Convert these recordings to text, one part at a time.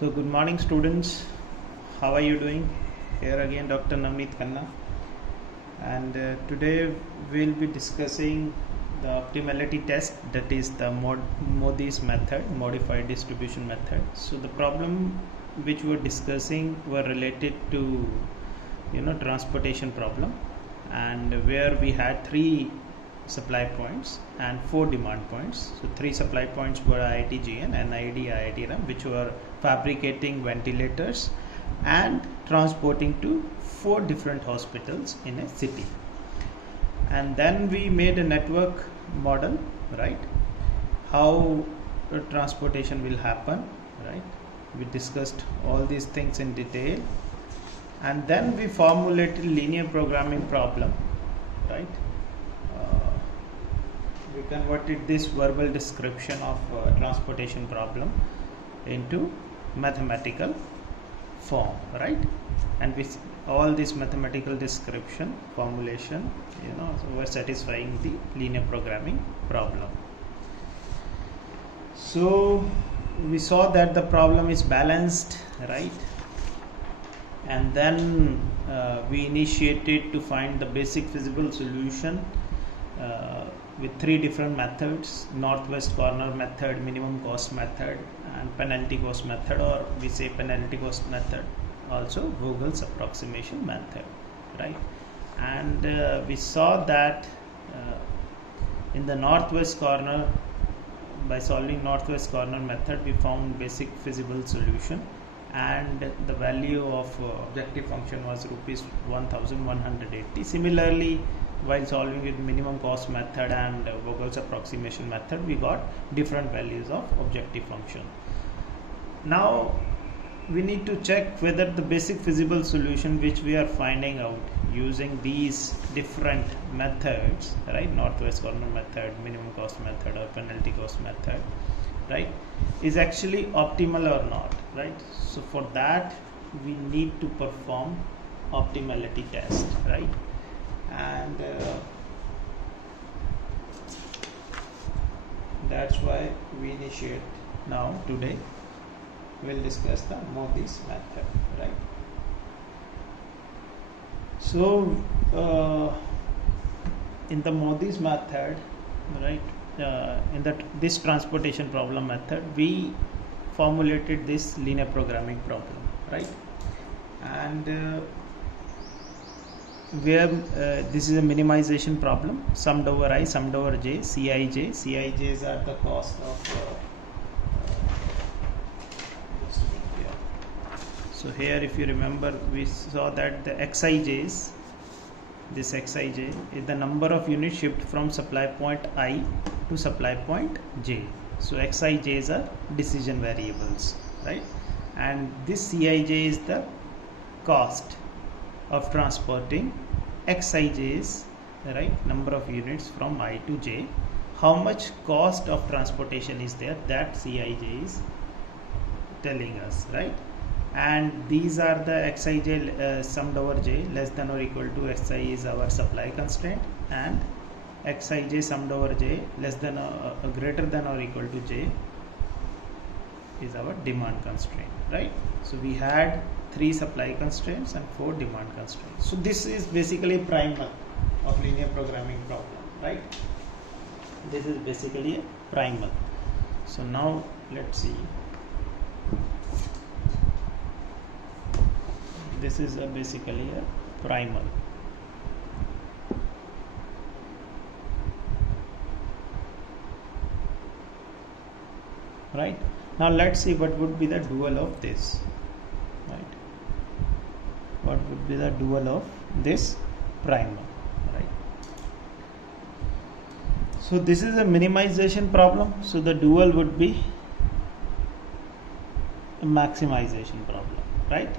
So good morning students, how are you doing? Here again Dr. Navneet Khanna, and today we'll be discussing the optimality test, that is the Modi's method, modified distribution method. So the problem which we're discussing were related to transportation problem, and where we had three supply points and 4 demand points. So 3 supply points were IIT JN, NID, IIT RAM, which were fabricating ventilators and transporting to 4 different hospitals in a city. And then we made a network model, right? How transportation will happen, right? We discussed all these things in detail, and then we formulated linear programming problem, right? We converted this verbal description of transportation problem into mathematical form, right? And with all this mathematical description formulation, were satisfying the linear programming problem. So we saw that the problem is balanced, right? And then we initiated to find the basic feasible solution with 3 different methods: northwest corner method, minimum cost method, and penalty cost method, or we say penalty cost method, also Vogel's approximation method, right? And we saw that in the northwest corner, by solving northwest corner method, we found basic feasible solution, and the value of objective function was rupees 1180. Similarly, while solving with minimum cost method and Vogel's approximation method, we got different values of objective function. Now we need to check whether the basic feasible solution which we are finding out using these different methods, right, northwest corner method, minimum cost method, or penalty cost method, right, is actually optimal or not, right? So for that we need to perform optimality test, right? And that's why we initiate now. Today we'll discuss the Modi's method, right? So in the Modi's method, right, in this transportation problem method, we formulated this linear programming problem, right? And where this is a minimization problem, summed over I, summed over j, Cij. Cij's are the cost of so here, if you remember, we saw that the Xij's, this Xij is the number of units shipped from supply point I to supply point j. So Xij's are decision variables, right? And this Cij is the cost of transporting Xij's, right, number of units from I to j. How much cost of transportation is there, that Cij is telling us, right? And these are the Xij summed over j less than or equal to Xi is our supply constraint, and Xij summed over j less than or greater than or equal to j is our demand constraint, right? So we had 3 supply constraints and 4 demand constraints. So this is basically a primer of linear programming problem, right? This is basically a primer. So now let's see. This is basically a primer. Right? Now let's see what would be the dual of this. Right? What would be the dual of this primer, right? So this is a minimization problem, so the dual would be a maximization problem, right?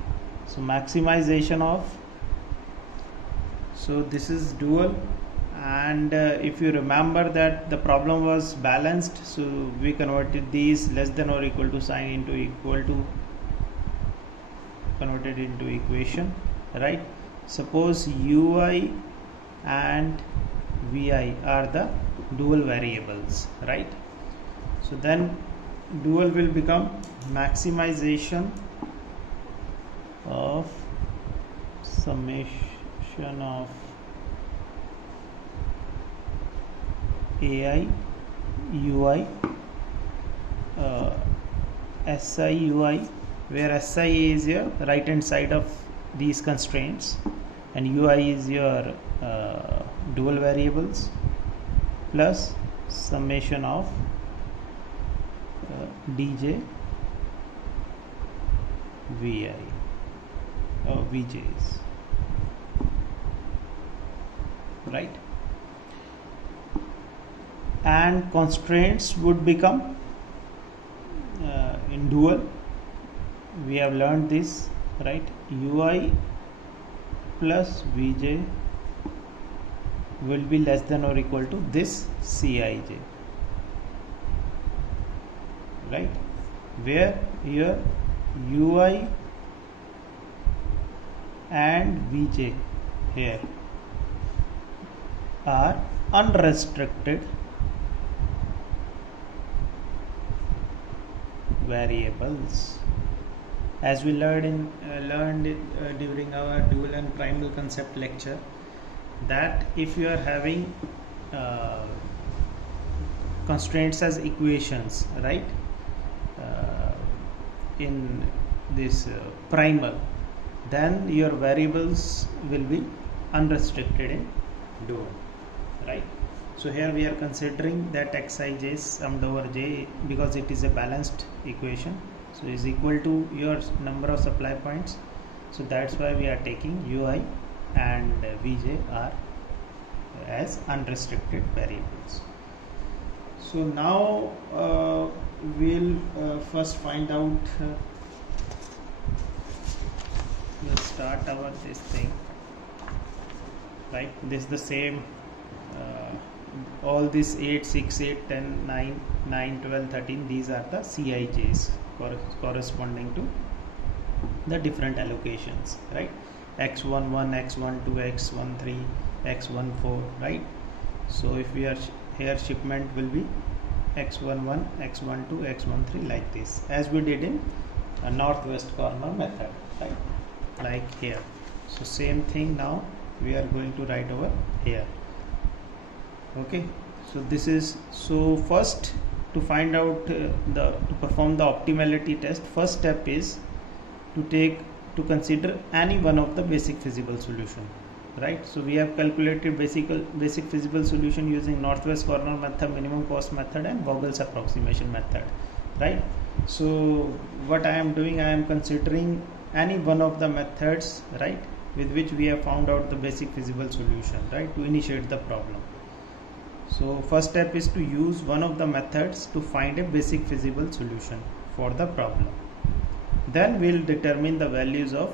So maximization of, so this is dual, and if you remember that the problem was balanced, so we converted these less than or equal to sign into equal to, converted into equation, right? Suppose ui and vi are the dual variables, right? So then dual will become maximization of summation of AI UI SI UI, where SI is your right hand side of these constraints and UI is your dual variables, plus summation of DJ VI or VJs, right? And constraints would become in dual, we have learned this, right? UI plus VJ will be less than or equal to this Cij, right? Where your UI and VJ here are unrestricted variables, as we learned during our dual and primal concept lecture, that if you are having constraints as equations, right, in this primal, then your variables will be unrestricted in dual, right? So here we are considering that xij summed over j, because it is a balanced equation, so is equal to your number of supply points, so that's why we are taking ui and vj are as unrestricted variables. So now we'll first find out, we'll start our this thing, right? This is the same, all this 8, 6, 8, 10, 9, 9, 12, 13, these are the Cijs corresponding to the different allocations, right? x11, x12, x13, x14, right? So if we are here, shipment will be x11, x12, x13, like this, as we did in a northwest corner method, right? Like here. So same thing now we are going to write over here. Okay, so this is, so first to find out to perform the optimality test, first step is to consider any one of the basic feasible solution, right? So we have calculated basic feasible solution using northwest corner method, minimum cost method, and Vogel's approximation method, right? So what I am doing, I am considering any one of the methods, right, with which we have found out the basic feasible solution, right, to initiate the problem. So first step is to use one of the methods to find a basic feasible solution for the problem. Then we'll determine the values of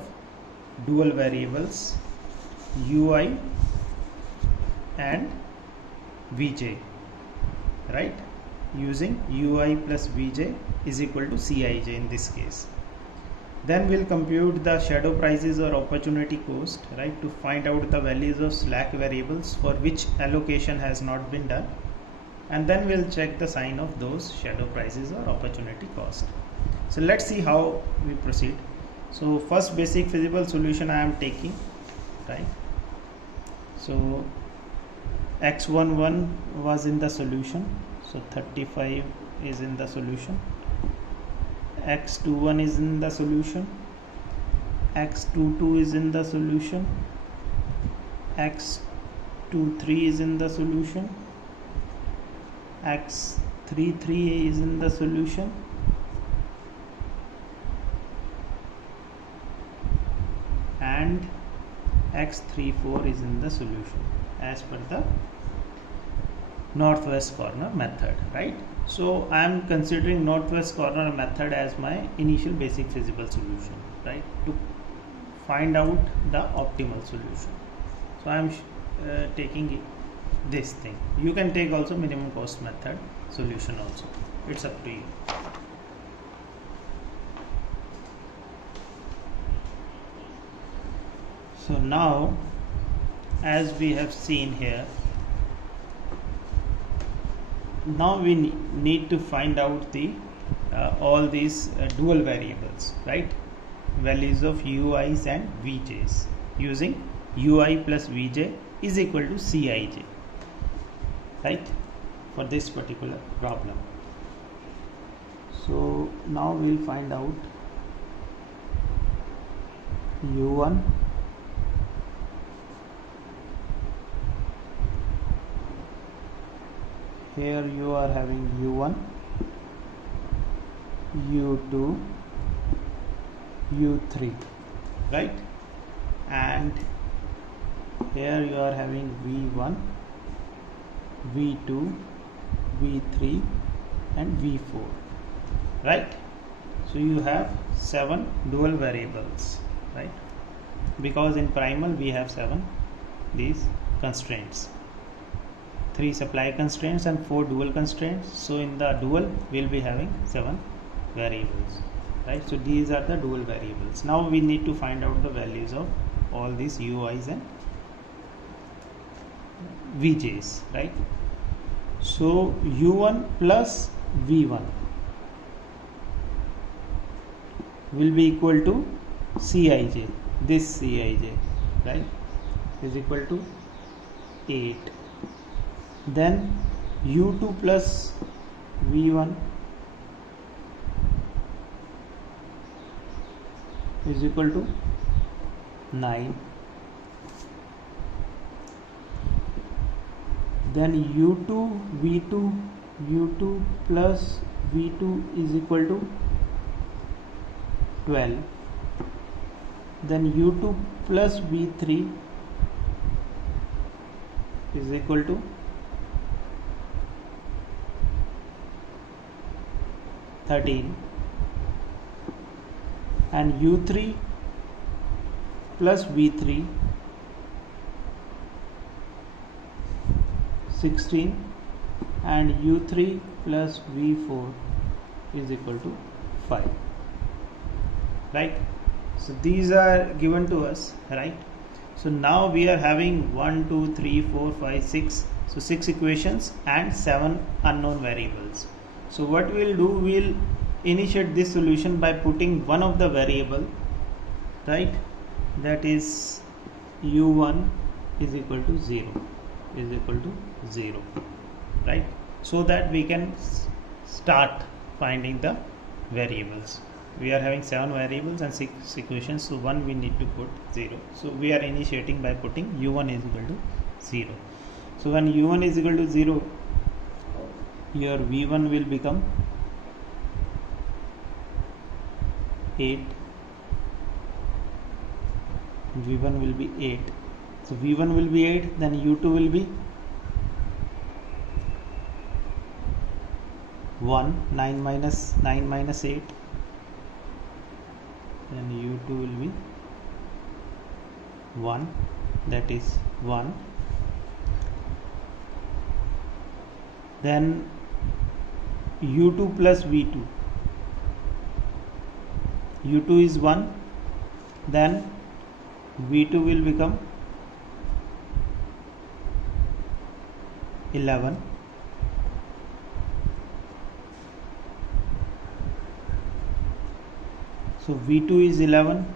dual variables ui and vj, right, using ui plus vj is equal to Cij in this case. Then we'll compute the shadow prices or opportunity cost, right, to find out the values of slack variables for which allocation has not been done, and then we'll check the sign of those shadow prices or opportunity cost. So let's see how we proceed. So first basic feasible solution I am taking, right? So x11 was in the solution, so 35 is in the solution, x21 is in the solution, x22 is in the solution, x23 is in the solution, x33 is in the solution, and x34 is in the solution as per the northwest corner method, right? So I am considering northwest corner method as my initial basic feasible solution, right, to find out the optimal solution. So I am taking this thing. You can take also minimum cost method solution also, it's up to you. So now, as we have seen here, now we need to find out the all these dual variables, right? Values of ui's and vj's using ui plus vj is equal to cij, right, for this particular problem. So now we'll find out u1 here you are having u1, u2, u3, right, and here you are having v1, v2, v3 and v4, right? So you have 7 dual variables, right, because in primal we have 7 these constraints, 3 supply constraints and 4 dual constraints. So in the dual we'll be having 7 variables, right? So these are the dual variables. Now we need to find out the values of all these ui's and vj's, right? So u1 plus v1 will be equal to cij, this cij, right, is equal to 8. Then u2 plus v1 is equal to 9. Then u2 v2 u2 plus v2 is equal to 12. Then u2 plus v3 is equal to 13, and u3 plus v3 16, and u3 plus v4 is equal to 5, right? So these are given to us, right? So now we are having 1 2 3 4 5 6, so 6 equations and 7 unknown variables. So what we'll do, we'll initiate this solution by putting one of the variable, right, that is u1 is equal to 0, is equal to 0, right, so that we can start finding the variables. We are having 7 variables and 6 equations, so one we need to put 0. So we are initiating by putting u1 is equal to 0. So when u1 is equal to 0, your v1 will become 8, v1 will be 8. So v1 will be 8, then u2 will be 1, 9 minus 8, then u2 will be 1, that is 1. Then u2 plus v2, u2 is 1, then v2 will become 11, so v2 is 11,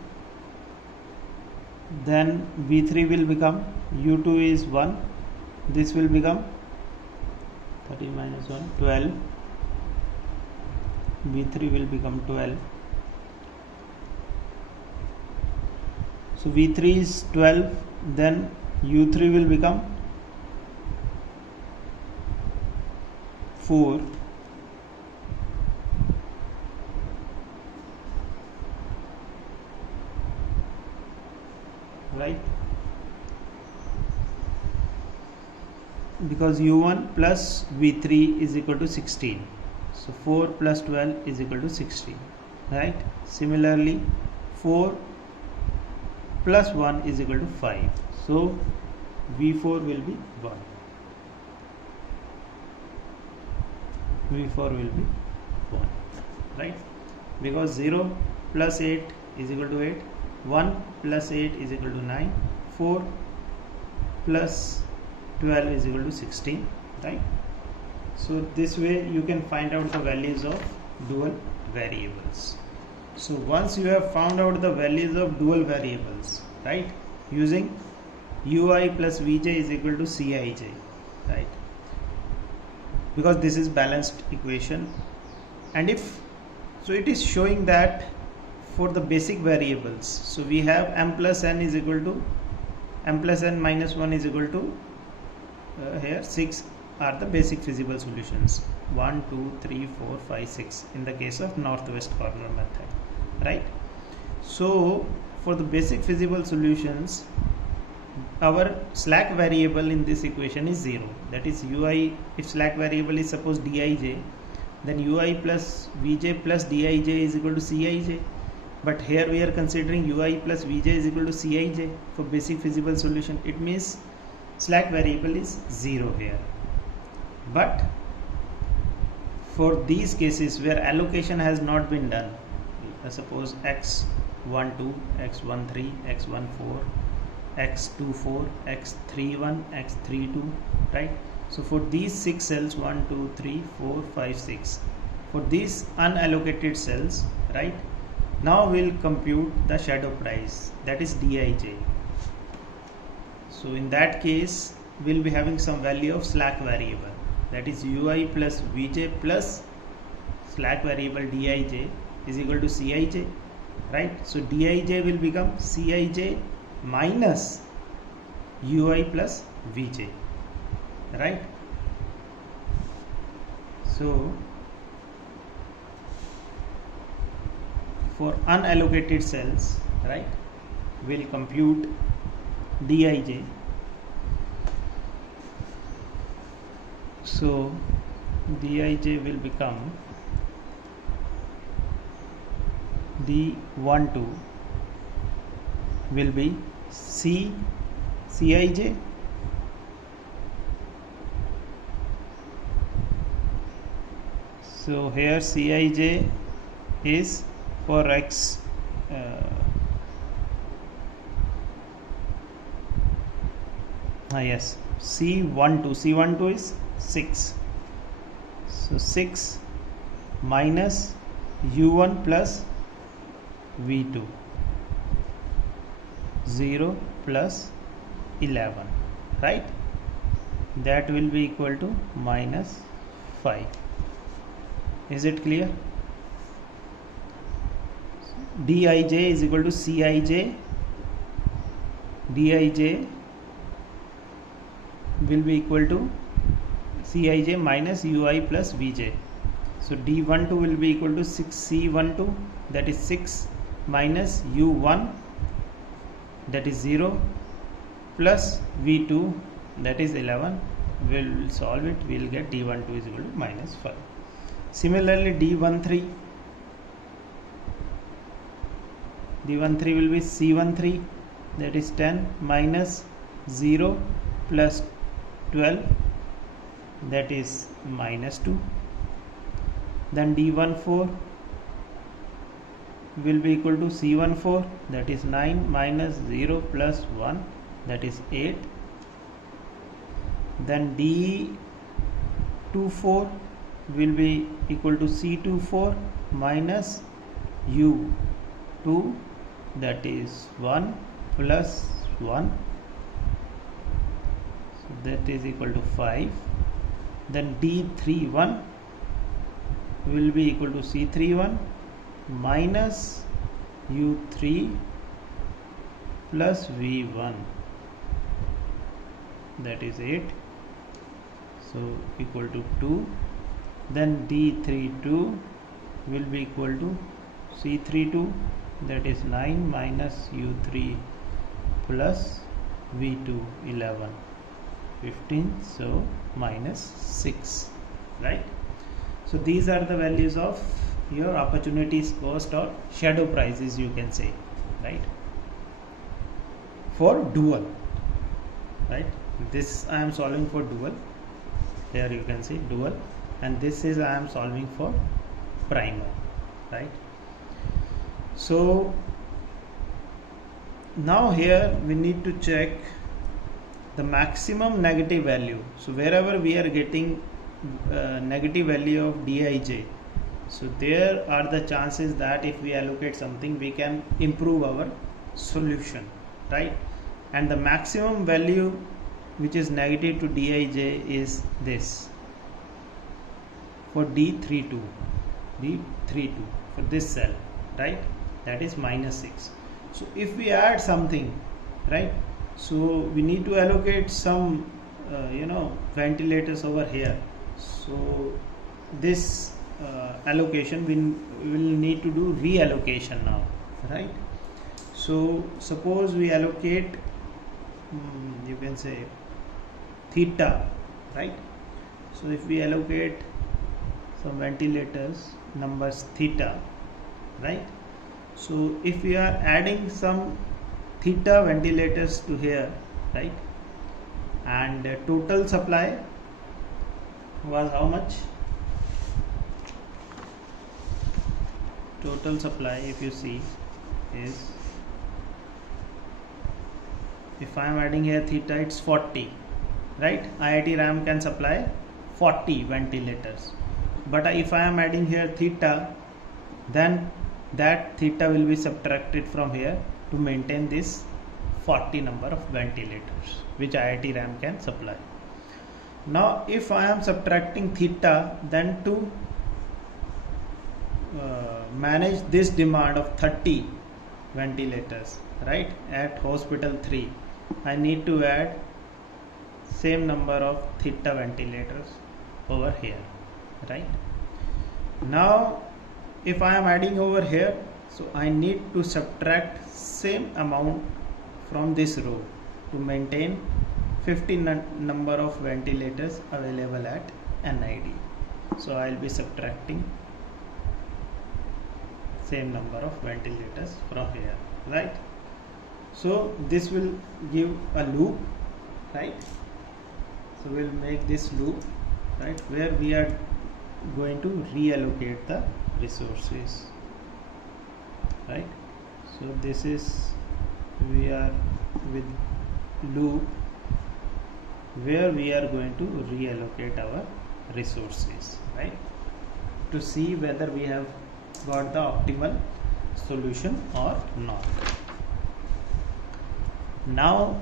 then v3 will become, u2 is 1, this will become 13 minus 1, 12, v3 will become 12, so v3 is 12, then u3 will become 4, right, because u1 plus v3 is equal to 16, so 4 plus 12 is equal to 16, right? Similarly 4 plus 1 is equal to 5, so v4 will be 1, v4 will be 1, right, because 0 plus 8 is equal to 8, 1 plus 8 is equal to 9, 4 plus 12 is equal to 16, right? So this way you can find out the values of dual variables. So once you have found out the values of dual variables, right, using ui plus vj is equal to cij, right, because this is balanced equation, and if so it is showing that for the basic variables, so we have m plus n is equal to m plus n minus 1 is equal to here 6 are the basic feasible solutions, 1 2 3 4 5 6 in the case of northwest corner method, right. So for the basic feasible solutions, our slack variable in this equation is 0, that is ui, if slack variable is suppose dij, then ui plus vj plus dij is equal to cij, but here we are considering ui plus vj is equal to cij for basic feasible solution. It means slack variable is 0 here. But for these cases where allocation has not been done, suppose x12, x13, x14, x24, x31, x32, right. So for these 6 cells, 1 2 3 4 5 6, for these unallocated cells, right, now we'll compute the shadow price, that is dij. So in that case we'll be having some value of slack variable, that is ui plus vj plus slack variable dij is equal to cij, right. So dij will become cij minus ui plus vj, right. So for unallocated cells, right, we'll compute dij. So dij will become d12 will be cij so here cij is for x yes, C12 is 6, so 6 minus u1 plus v2, 0 plus 11, right, that will be equal to minus 5. Is it clear? dij is equal to cij, dij will be equal to cij minus ui plus vj. So d12 will be equal to 6c12, that is 6 minus u1, that is 0, plus v2, that is 11. We'll solve it, we'll get d12 is equal to minus 5. Similarly d13 will be c13, that is 10 minus 0 plus 12, that is minus 2. Then d14 will be equal to c14, that is 9 minus 0 plus 1, that is 8. Then d24 will be equal to c24 minus u2, that is 1 plus 1, so that is equal to 5. Then d31 will be equal to c31 minus u3 plus v1, that is 8, so equal to 2. Then d32 will be equal to c32, that is 9 minus u3 plus v2, 11, 15, so minus 6, right. So these are the values of your opportunities cost or shadow prices, you can say, right, for dual, right. This I am solving for dual, here you can see dual, and this is I am solving for primer, right. So now here we need to check the maximum negative value. So wherever we are getting negative value of dij, So there are the chances that if we allocate something, we can improve our solution, right? And the maximum value which is negative to Dij is this for D32 for this cell, right? That is -6. So if we add something, right, so we need to allocate some ventilators over here. So this allocation we will need to do reallocation now, right? So suppose we allocate you can say theta, right? So if we allocate some ventilators numbers theta, right? So if we are adding some theta ventilators to here, right, and total supply was how much? Total supply, if you see, is, if I am adding here theta, it's 40, right? IIT RAM can supply 40 ventilators, but if I am adding here theta, then that theta will be subtracted from here to maintain this 40 number of ventilators which IIT RAM can supply. Now if I am subtracting theta, then to manage this demand of 30 ventilators, right, at hospital 3, I need to add same number of theta ventilators over here, right? Now if I am adding over here, so I need to subtract same amount from this row to maintain 50 number of ventilators available at NID. So I will be subtracting same number of ventilators from here, right? So this will give a loop, right? So we'll make this loop, right, where we are going to reallocate the resources, right? So this is, we are with loop where we are going to reallocate our resources, right, to see whether we have got the optimal solution or not. Now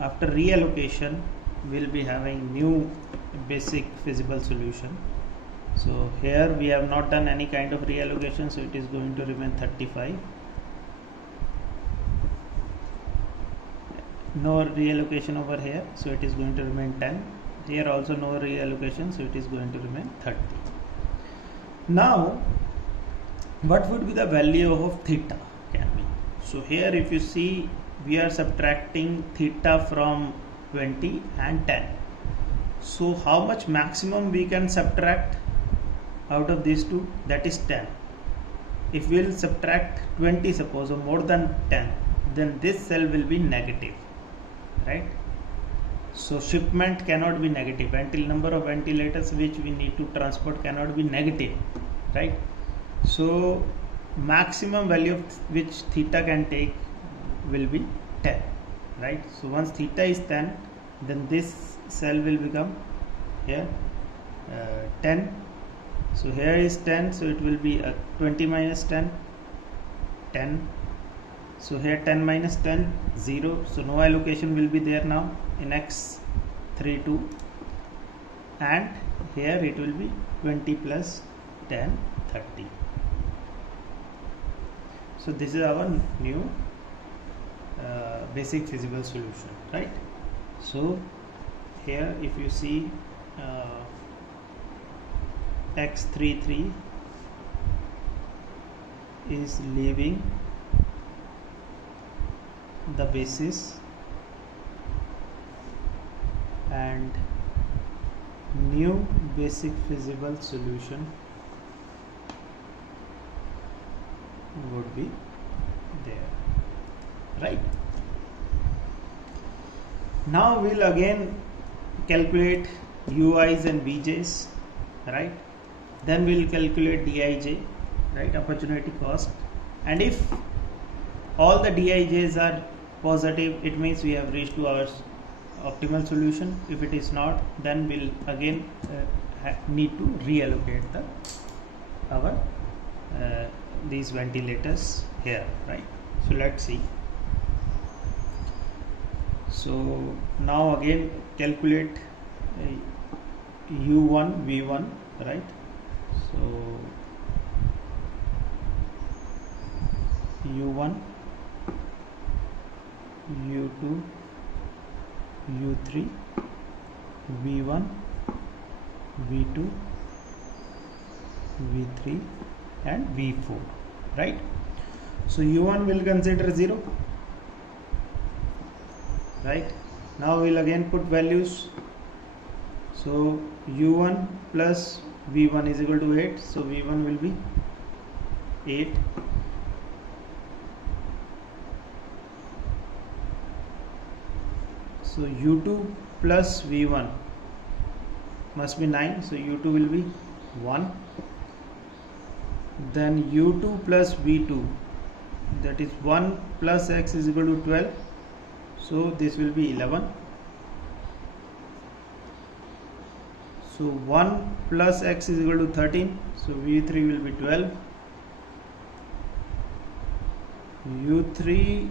after reallocation, we'll be having new basic feasible solution. So here we have not done any kind of reallocation, so it is going to remain 35. No reallocation over here, so it is going to remain 10. Here also no reallocation, so it is going to remain 30. Now what would be the value of theta can be? So here if you see, we are subtracting theta from 20 and 10. So how much maximum we can subtract out of these two? That is 10. If we will subtract 20 suppose, or more than 10, then this cell will be negative, right? So shipment cannot be negative until number of ventilators which we need to transport cannot be negative, right? So maximum value of which theta can take will be 10, right? So once theta is 10, then this cell will become here 10. So here is 10, so it will be 20 minus 10, 10. So here 10 minus 10, 0. So no allocation will be there now in X32, and here it will be 20 plus 10, 30. So this is our new basic feasible solution, right? So here if you see X33 is leaving the basis and new basic feasible solution would be there, right? Now we'll again calculate UIs and VJs, right? Then we'll calculate Dij, right, opportunity cost, and if all the Dijs are positive, it means we have reached to our optimal solution. If it is not, then we'll again need to reallocate our these ventilators here, right? So let's see. So now again calculate u1 v1, right? So u1 u2 u3 v1 v2 v3 and v4, right? So u1 will consider 0, right? Now we'll again put values. So u1 plus v1 is equal to 8, so v1 will be 8. So u2 plus v1 must be 9, so u2 will be 1. Then u2 plus v2, that is 1 plus x is equal to 12, so this will be 11. So 1 plus x is equal to 13, so v3 will be 12. u3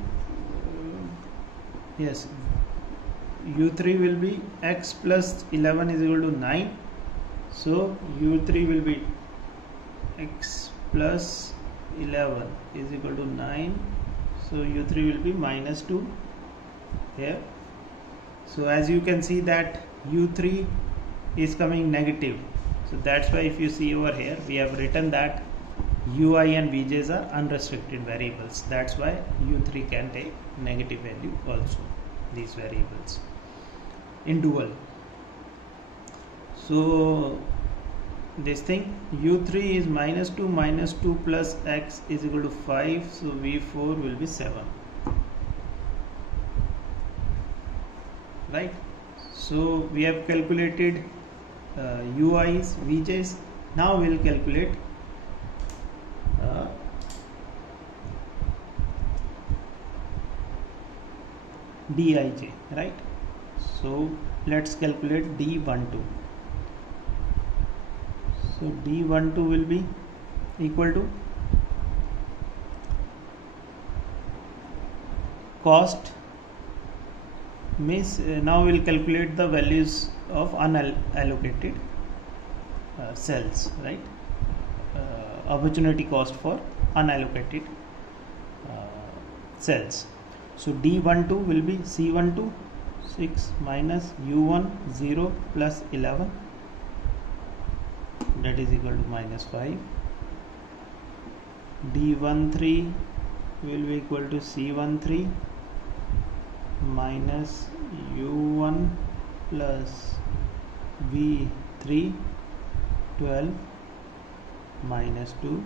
yes, u3 will be x plus 11 is equal to 9, so u3 will be x plus 11 is equal to 9, so u3 will be minus 2 here. So as you can see that u3 is coming negative, so that's why if you see over here we have written that ui and vj's are unrestricted variables. That's why u3 can take negative value also, these variables in dual. So this thing u3 is minus 2 plus x is equal to 5, so v4 will be 7, right? So we have calculated ui's, vj's. Now we will calculate dij, right? So let's calculate d12. So d12 will be equal to cost, means now we will calculate the values of unallocated cells, right? Opportunity cost for unallocated cells. So d12 will be c12 6 minus u1 0 plus 11, that is equal to minus 5. d13 will be equal to c13 minus u1 plus v3 12 minus 2.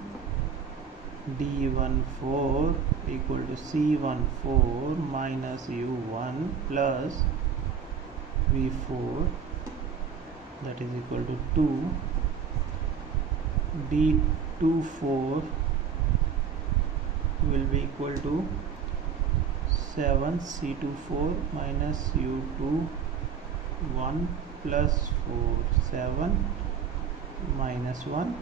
d14 equal to c14 minus u1 plus v4, that is equal to 2. d24 will be equal to 7 c24 minus u2 1 plus 4 7 minus 1.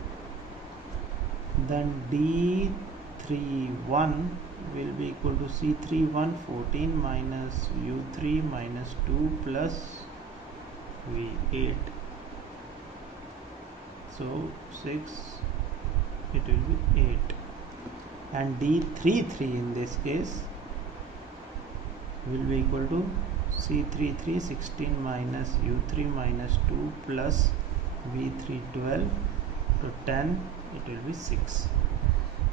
Then d31 will be equal to c31 14 minus u3 minus 2 plus v8, so 6, it will be 8. And d33 in this case will be equal to c33 16 minus u3 minus 2 plus v3 12, so 10, it will be 6,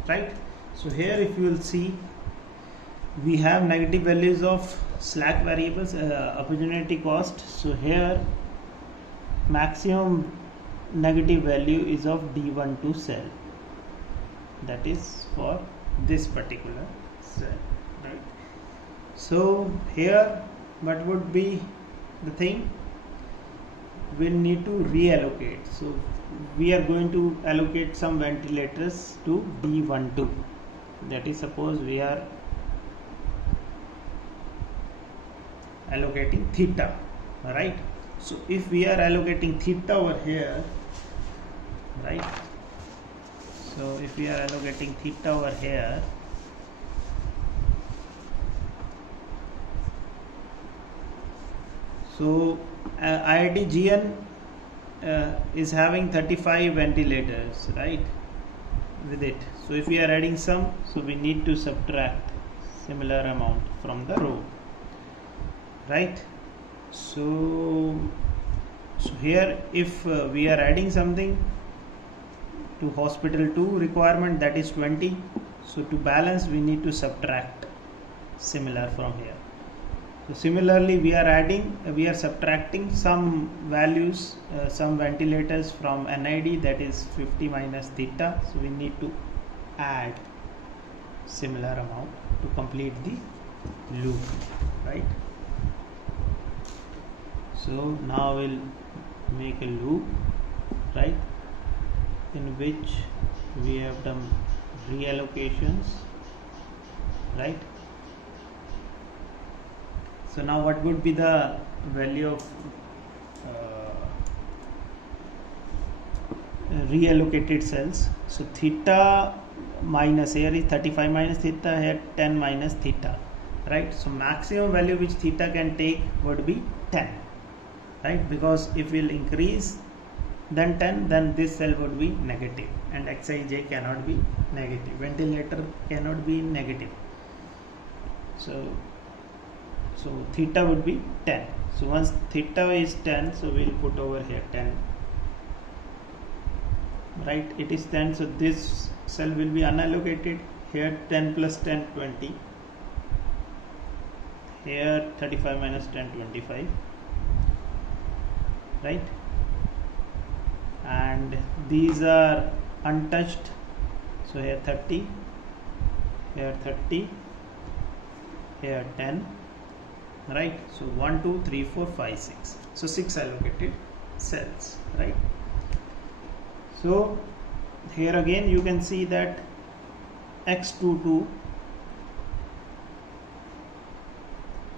right? So here if you will see, we have negative values of slack variables, opportunity cost. So here maximum negative value is of d12 cell, that is for this particular cell, right? So here what would be the thing? We need to reallocate. So we are going to allocate some ventilators to d12, that is, suppose we are allocating theta, right? So if we are allocating theta over here, right? So if we are allocating theta over here, so IIT GN is having 35 ventilators, right, with it. So if we are adding some, so we need to subtract similar amount from the row, right? So here if we are adding something to hospital 2 requirement, that is 20, so to balance we need to subtract similar from here. So similarly we are subtracting some values, some ventilators from NID, that is 50 minus theta, so we need to add similar amount to complete the loop, right? So now we'll make a loop, right, in which we have done reallocations, right? So now what would be the value of reallocated cells? So theta minus, here is 35 minus theta, here 10 minus theta, right? So maximum value which theta can take would be 10, right? Because if we'll increase then 10, then this cell would be negative, and Xij cannot be negative, ventilator cannot be negative. So theta would be 10. So once theta is 10, so we'll put over here 10, right? It is 10, so this cell will be unallocated. Here 10 plus 10, 20. Here 35 minus 10, 25, right? And these are untouched, so here 30, here 30, here 10, right? So 1 2 3 4 5 6, so 6 allocated cells, right? So here again you can see that X22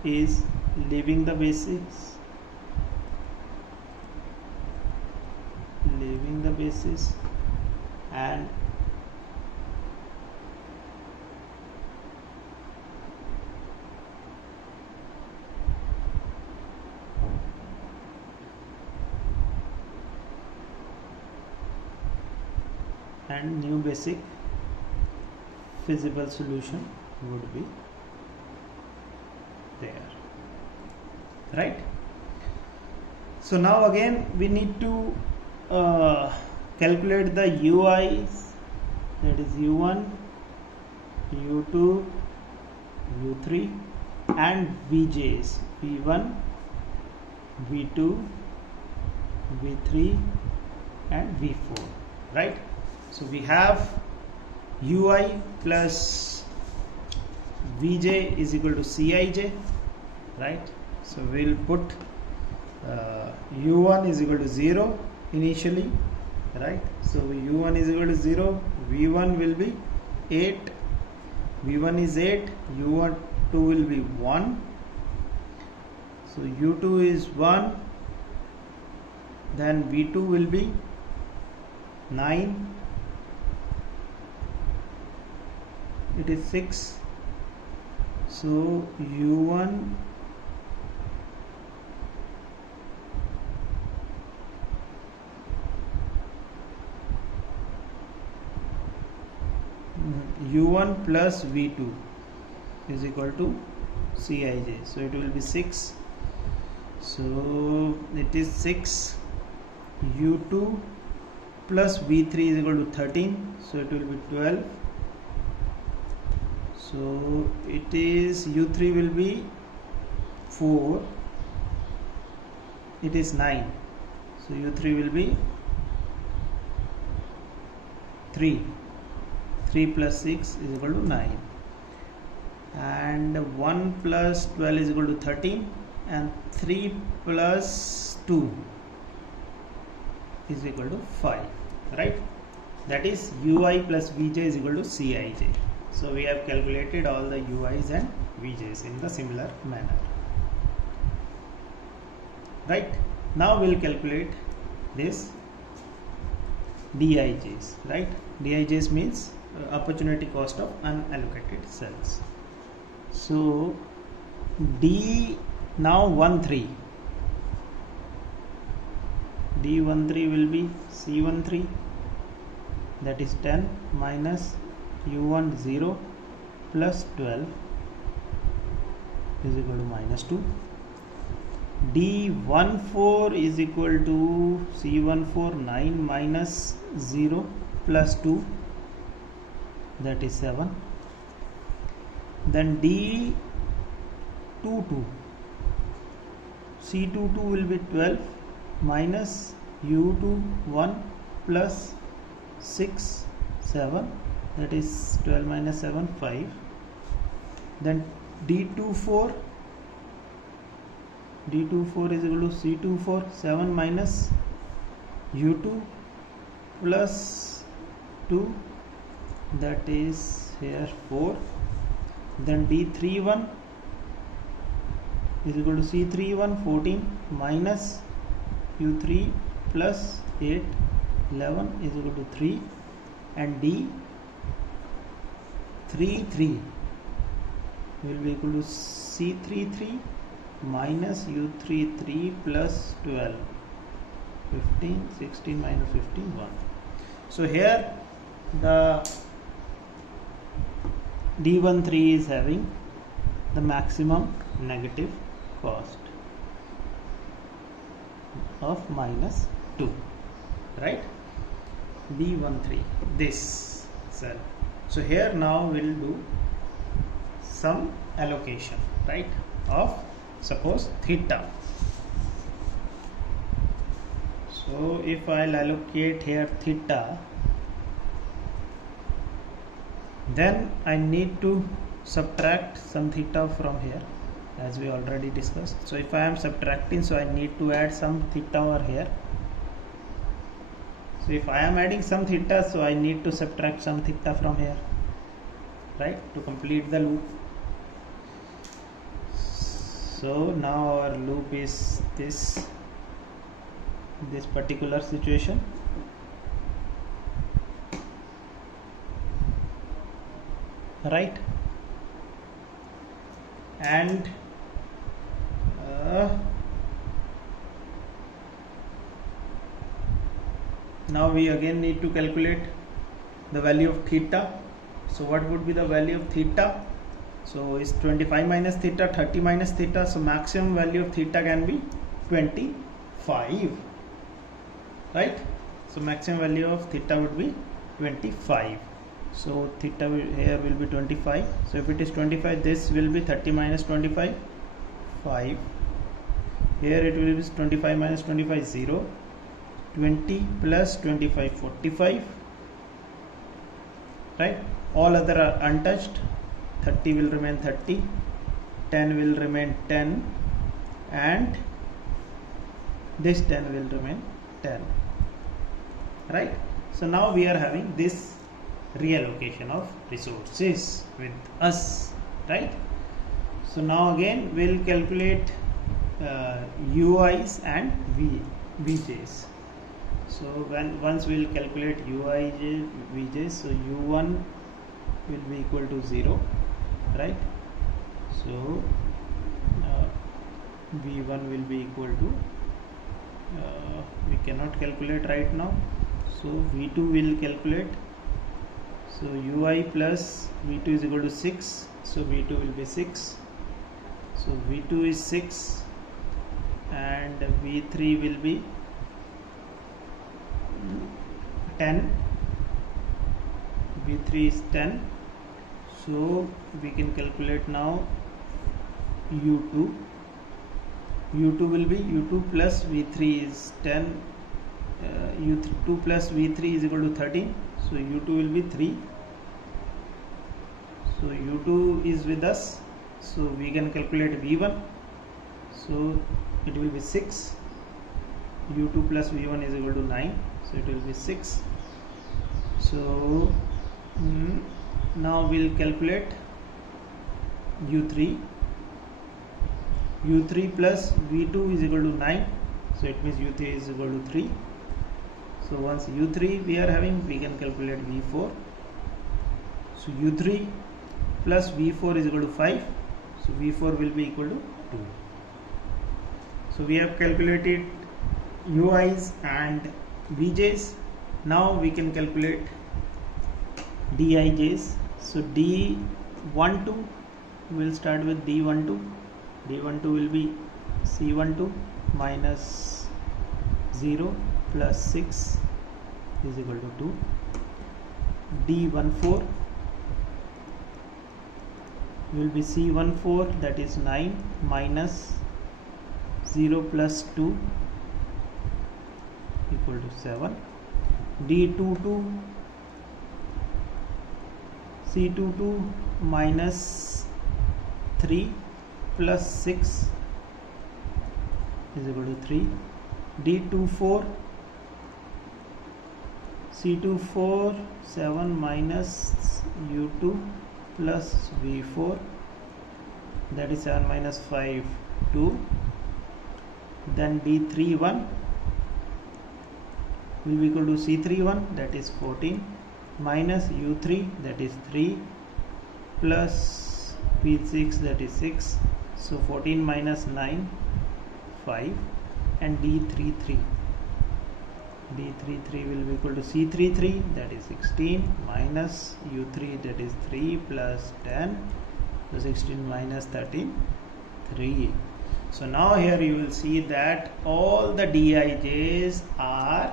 is leaving the basis, and new basic feasible solution would be there, right? So now again we need to calculate the UIs, that is U1, U2, U3, and VJs, V1, V2, V3, and V4, right? So we have UI plus Vj is equal to Cij, right? So we'll put U1 is equal to 0 initially, right? So U1 is equal to 0, V1 will be 8, V1 is 8, U2 will be 1, so U2 is 1, then V2 will be 9, it is 6, so U1 U1 plus V2 is equal to Cij, so it will be 6, so it is 6, U2 plus V3 is equal to 13, so it will be 12, so it is U3 will be 4, it is 9, so U3 will be 3 plus 6 is equal to 9, and 1 plus 12 is equal to 13, and 3 plus 2 is equal to 5, right? That is UI plus Vj is equal to Cij. So we have calculated all the UIs and Vjs in the similar manner, right? Now we'll calculate this DIJs, right? DIJs means opportunity cost of unallocated cells. So D now 13, D13 will be C13, that is 10 minus U10 plus 12 is equal to minus 2. D14 is equal to C14 9 minus 0 plus 2, that is 7. Then D22, C22 will be 12 minus U21 plus 6 7, that is 12 minus 7 5. Then D24 is equal to C24 7 minus U2 plus 2, that is here 4. Then D31 is equal to C31 14 minus U3 plus 8 11 is equal to 3. And D33 will be equal to C33 minus U33 plus 12 15 16 minus 15 1. So here the D13 is having the maximum negative cost of minus 2, right? D13, this cell. So here now we'll do some allocation, right, of suppose theta. So if I'll allocate here theta, then I need to subtract some theta from here, as we already discussed. So if I am subtracting, so I need to add some theta over here. So if I am adding some theta, so I need to subtract some theta from here, right, to complete the loop. So now our loop is this particular situation. Right, and now we again need to calculate the value of theta. So what would be the value of theta? So is 25 minus theta, 30 minus theta. So maximum value of theta can be 25, right? So maximum value of theta would be 25. So theta here will be 25. So if it is 25, this will be 30 minus 25 5. Here it will be 25 minus 25 0. 20 plus 25 45, right? All other are untouched. 30 will remain 30, 10 will remain 10, and this 10 will remain 10, right? So now we are having this reallocation of resources with us, right? So now again we'll calculate UIs and VJs. So once we'll calculate UIJ, VJs, so U1 will be equal to 0, right? So V1 will be equal to we cannot calculate right now, so V2 will calculate. So UI plus V2 is equal to 6, so V2 will be 6. So V2 is 6 and V3 will be 10. V3 is 10. So we can calculate now U2. U2 will be U2 plus V3 is 10. U2 plus V3 is equal to 13. So U2 will be 3. So U2 is with us. So we can calculate V1. So it will be 6. U2 plus V1 is equal to 9. So it will be 6. So now we'll calculate U3. U3 plus V2 is equal to 9. So it means U3 is equal to 3. So once u3 we are having, we can calculate v4. So u3 plus v4 is equal to 5. So v4 will be equal to 2. So we have calculated ui's and vj's. Now we can calculate dij's. So d12, we will start with d12. d12 will be c12 minus 0 plus 6 is equal to 2. d14 will be c14, that is 9 minus 0 plus 2 equal to 7. d22 c22 minus 3 plus 6 is equal to 3. d24 c24 7 minus u2 plus v4, that is 7 minus 5 2. Then d31 will be equal to c31, that is 14 minus u3, that is 3 plus v6, that is 6. So 14 minus 9 5. And d33 will be equal to c33, that is 16 minus u3, that is 3 plus 10. So 16 minus 13 3. So now here you will see that all the dij's are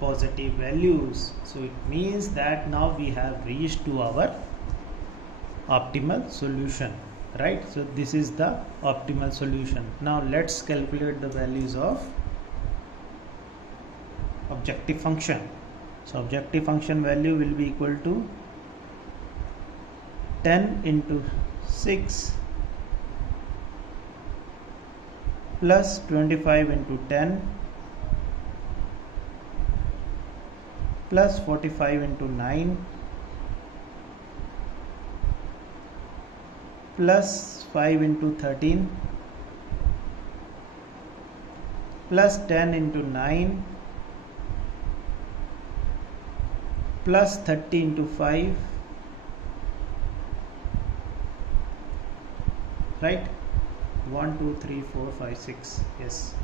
positive values. So it means that now we have reached to our optimal solution, right? So this is the optimal solution. Now let's calculate the values of objective function. So objective function value will be equal to 10 into 6 plus 25 into 10 plus 45 into 9 plus 5 into 13 plus 10 into 9 plus 30 into 5, right? 1 2 3 4 5 6. Yes.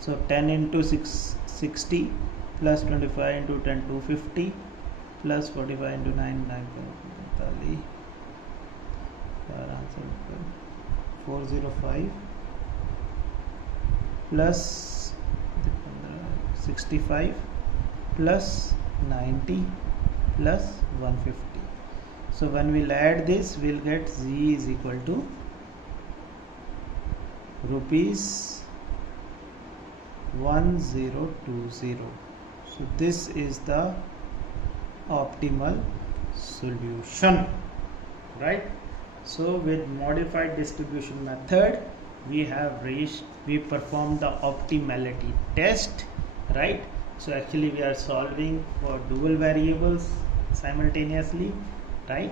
So 10 into 6 60 plus 25 into 10 250 plus 45 into 9 9 answer 405 plus 65 plus 90 plus 150. So when we'll add this, we'll get z is equal to rupees 1020. So this is the optimal solution, right? So with modified distribution method, we performed the optimality test, right? So actually we are solving for dual variables simultaneously, right?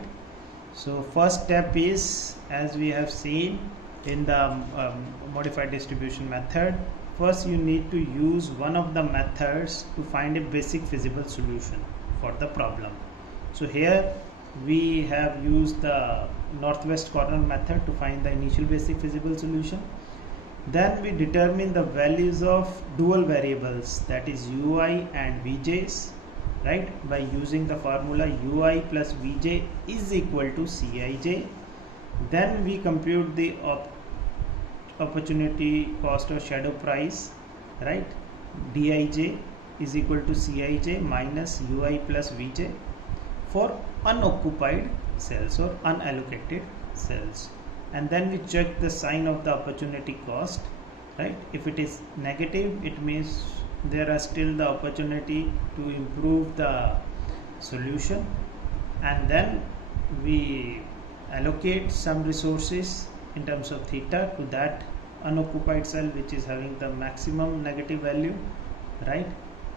So first step is, as we have seen in the modified distribution method, first you need to use one of the methods to find a basic feasible solution for the problem. So here we have used the northwest corner method to find the initial basic feasible solution. Then we determine the values of dual variables, that is ui and vj's, right, by using the formula ui plus vj is equal to cij. Then we compute the opportunity cost or shadow price, right? Dij is equal to cij minus ui plus vj for unoccupied cells or unallocated cells. And then we check the sign of the opportunity cost, right? If it is negative, it means there are still the opportunity to improve the solution. And then we allocate some resources in terms of theta to that unoccupied cell which is having the maximum negative value, right?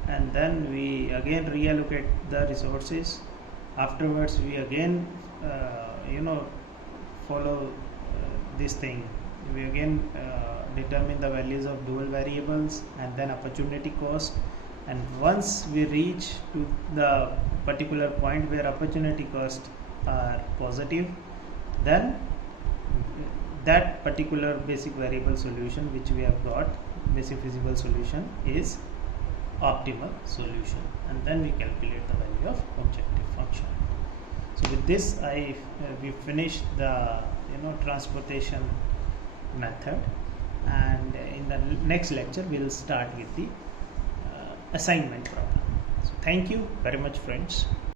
And then we again reallocate the resources. Afterwards we again follow this thing. We again determine the values of dual variables and then opportunity cost, and once we reach to the particular point where opportunity costs are positive, then that particular basic variable solution which we have got, basic feasible solution, is optimal solution, and then we calculate the value of objective function. So with this we finished the transportation method, and in the next lecture we will start with the assignment problem. So thank you very much, friends.